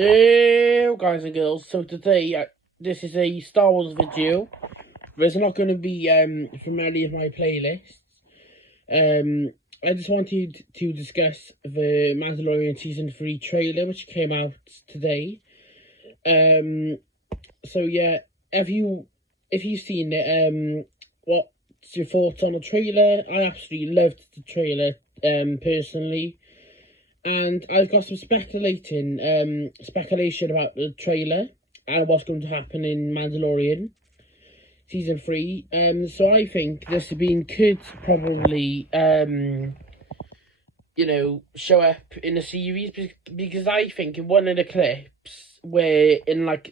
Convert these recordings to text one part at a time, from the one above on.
Hello, guys and girls. So today, this is a Star Wars video. There's not going to be from any of my playlists. I just wanted to discuss the Mandalorian season 3 trailer, which came out today. So yeah, if you've seen it, what's your thoughts on the trailer? I absolutely loved the trailer, personally. And I've got some speculation about the trailer and what's going to happen in Mandalorian season 3. So I think this could probably show up in the series, because I think in one of the clips where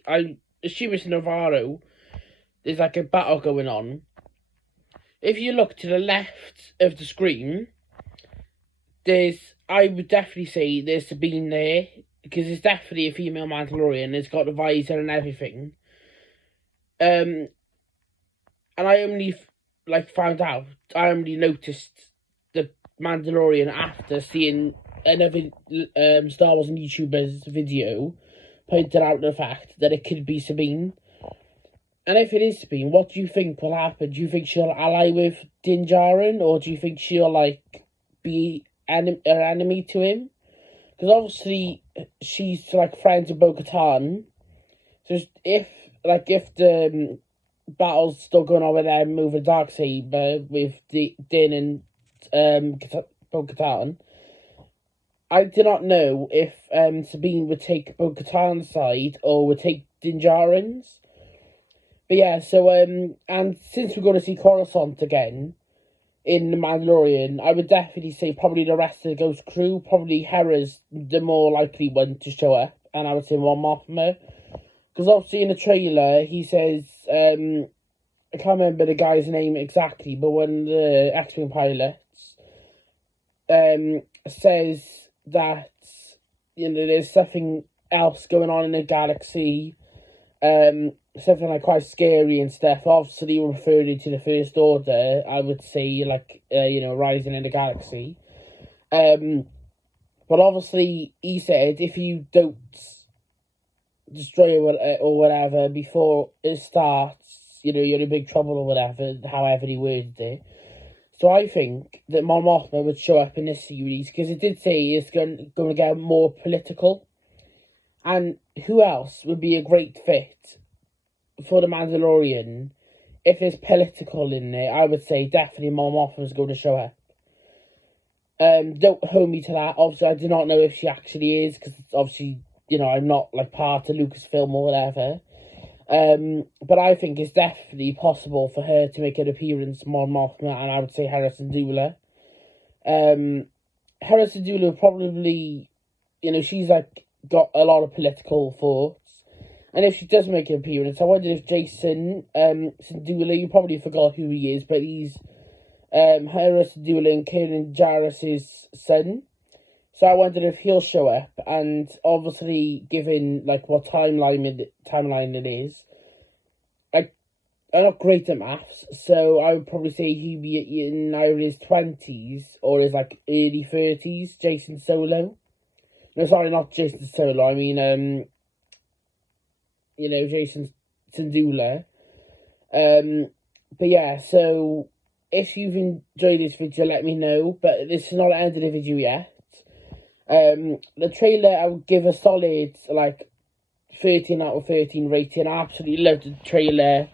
I assume it's Navarro, there's like a battle going on. If you look to the left of the screen, I would definitely say there's Sabine there, because it's definitely a female Mandalorian. It's got the visor and everything. And I only I only noticed the Mandalorian after seeing another Star Wars and YouTuber's video pointed out the fact that it could be Sabine. And if it is Sabine, what do you think will happen? Do you think she'll ally with Din Djarin, or do you think she'll be an enemy to him? Because obviously she's friends with Bo-Katan. So if the battle's still going on with them over Darksaber with Din and Bo-Katan, I do not know if Sabine would take Bo-Katan's side or would take Din Djarin's. But yeah, so and since we're going to see Coruscant again in The Mandalorian, I would definitely say probably the rest of the Ghost crew. Probably Hera's the more likely one to show up, and I would say Mon Mothma. Because obviously in the trailer, he says, I can't remember the guy's name exactly, but one of the X-Wing pilots says that, there's something else going on in the galaxy, something quite scary and stuff. Obviously referring to the First Order, I would say, rising in the galaxy. But obviously he said if you don't destroy it or whatever before it starts, you're in big trouble or whatever, however he worded it. So I think that Mon Mothma would show up in this series, because it did say it's going to get more political. And who else would be a great fit for the Mandalorian if there's political in there? I would say definitely Mon Mothma's going to show up. Don't hold me to that. Obviously, I do not know if she actually is, because obviously, I'm not part of Lucasfilm or whatever. But I think it's definitely possible for her to make an appearance, Mon Mothma, and I would say Hera Syndulla. Hera Syndulla probably, she's got a lot of political thoughts. And if she does make an appearance, I wonder if Jason Syndulla, you probably forgot who he is, but he's Hera Syndulla and Kanan Jarrus's son. So I wonder if he'll show up, and obviously, given what timeline it is, I'm not great at maths, so I would probably say he'd be in either his 20s or his early 30s. Jason Solo. No, sorry, not Jason Solo. I mean, Jason Syndulla. But yeah, so if you've enjoyed this video, let me know. But this is not the end of the video yet. The trailer, I would give a solid 13 out of 13 rating. I absolutely loved the trailer.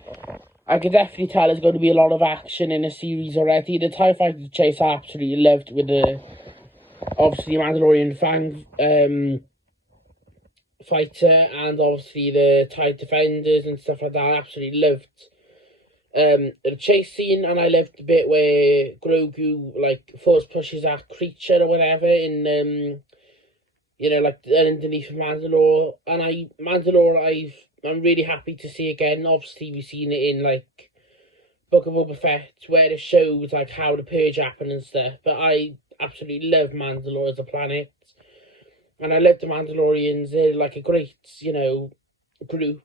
I could definitely tell there's going to be a lot of action in the series already. The TIE Fighter chase I absolutely loved, with obviously Mandalorian Fang fighter, and obviously the TIE Defenders and stuff like that. I absolutely loved the chase scene, and I loved the bit where Grogu force pushes that creature or whatever in underneath Mandalore. And I'm really happy to see again. Obviously we've seen it in Book of Boba Fett, where it shows how the purge happened and stuff, but I absolutely love Mandalore as a planet, and I love the Mandalorians. They're a great group.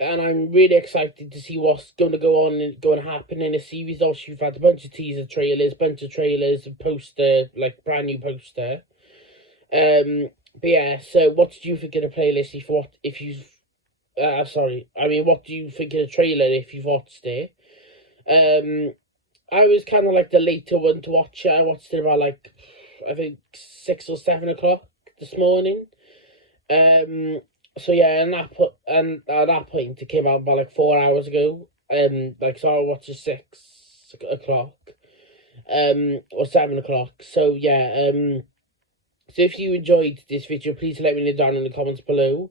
And I'm really excited to see what's going to happen in the series. Also, you've had a bunch of teaser trailers, a poster, brand new poster. But yeah, so what did you think of the playlist if you've sorry, I mean, what do you think of the trailer if you've watched it? Um, I was kind of like the later one to watch it. I watched it about like, I think 6 or 7 o'clock this morning. Um, so yeah, and at that point it came out about like 4 hours ago. Like so I watched it 6 o'clock, or 7 o'clock. So yeah, so if you enjoyed this video, please let me know down in the comments below.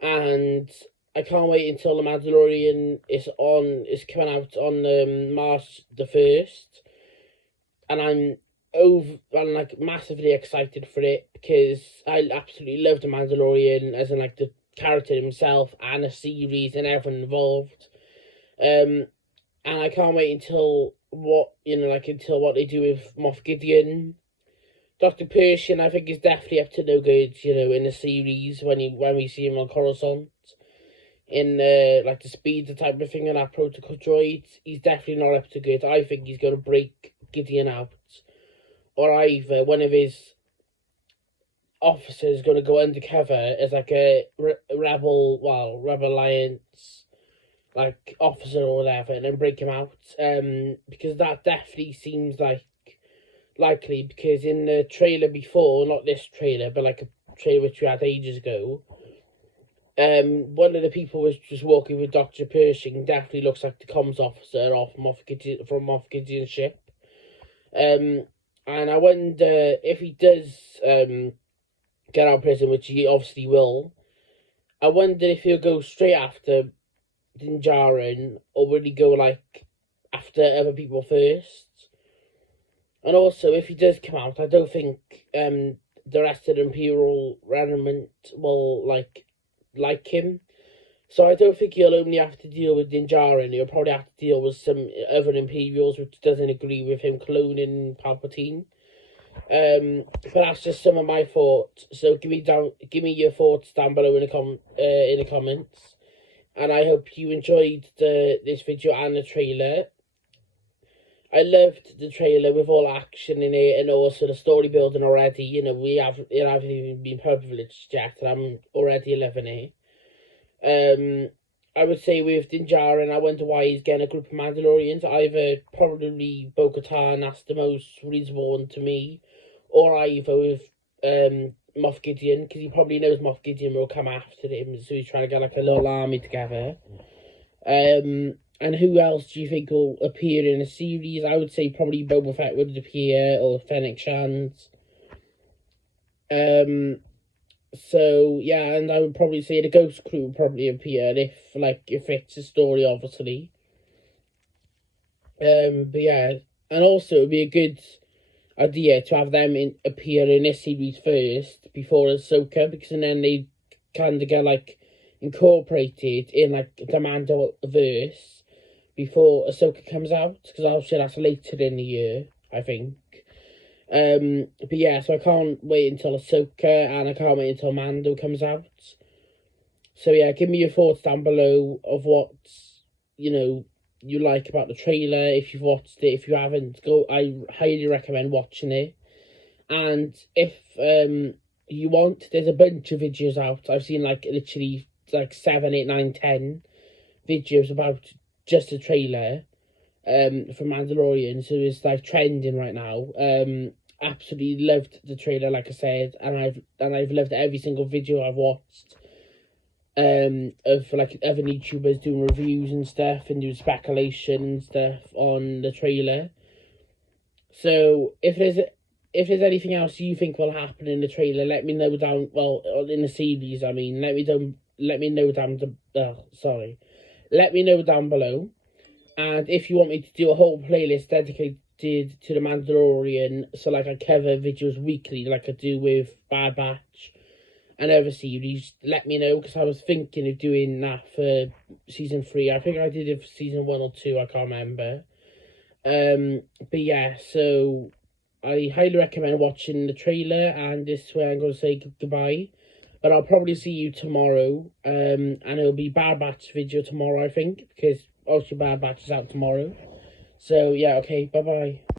And I can't wait until the Mandalorian is coming out on March the 1st, and I'm like massively excited for it because I absolutely love the Mandalorian as in like the character himself and the series and everyone involved. Um, and I can't wait until until what they do with Moff Gideon. Dr. Pershing, I think, is definitely up to no good, in the series when we see him on Coruscant in like the speeder type of thing and that protocol droid. He's definitely not up to good. I think he's gonna break Gideon out, or either one of his officers gonna go undercover as like a rebel alliance like officer or whatever, and then break him out. Because that definitely seems like likely, because in the trailer before, not this trailer, but like a trailer which we had ages ago, one of the people was just walking with Dr. Pershing, definitely looks like the comms officer from Moff Gideon's ship. And I wonder if he does get out of prison, which he obviously will. I wonder if he'll go straight after Din Djarin, or will he go like after other people first? And also, if he does come out, I don't think the rest of the Imperial Remnant will like him. So I don't think he'll only have to deal with Din Djarin. He'll probably have to deal with some other Imperials which doesn't agree with him cloning Palpatine. But that's just some of my thoughts. So give me your thoughts down below in the comments. And I hope you enjoyed this video and the trailer. I loved the trailer with all action in it, and also the story building already. It haven't even been published yet, and I'm already loving it. I would say with Din Djarin, I wonder why he's getting a group of Mandalorians. Either probably Bo-Katan, that's the most reasonable one to me, or either with Moff Gideon, because he probably knows Moff Gideon will come after him, so he's trying to get like a little army together. And who else do you think will appear in a series? I would say probably Boba Fett would appear, or Fennec Shand. So yeah, and I would probably say the Ghost Crew would probably appear if it's a story, obviously. But yeah, and also it would be a good idea to have them appear in this series first before Ahsoka, because then they kind of get like incorporated in like the Mando verse before Ahsoka comes out, because obviously that's later in the year, I think. But yeah, so I can't wait until Ahsoka, and I can't wait until Mando comes out. So yeah, give me your thoughts down below of what you like about the trailer. If you've watched it, if you haven't, I highly recommend watching it. And if you want, there's a bunch of videos out. I've seen like literally like 7, 8, 9, 10 videos about just the trailer for Mandalorian, so it's like trending right now. Absolutely loved the trailer, like I said, and I've loved every single video I've watched of like other YouTubers doing reviews and stuff and doing speculation and stuff on the trailer. So if there's anything else you think will happen in the trailer, let me know down. Well, in the series, I mean, let me know down below. And if you want me to do a whole playlist dedicated to the Mandalorian, so like I cover videos weekly, like I do with Bad Batch and other series, let me know, because I was thinking of doing that for season 3. I think I did it for season 1 or 2, I can't remember. But yeah, so I highly recommend watching the trailer, and this is where I'm going to say goodbye. But I'll probably see you tomorrow, and it'll be Bad Batch video tomorrow, I think, because obviously Bad Batch is out tomorrow. So yeah, okay, bye-bye.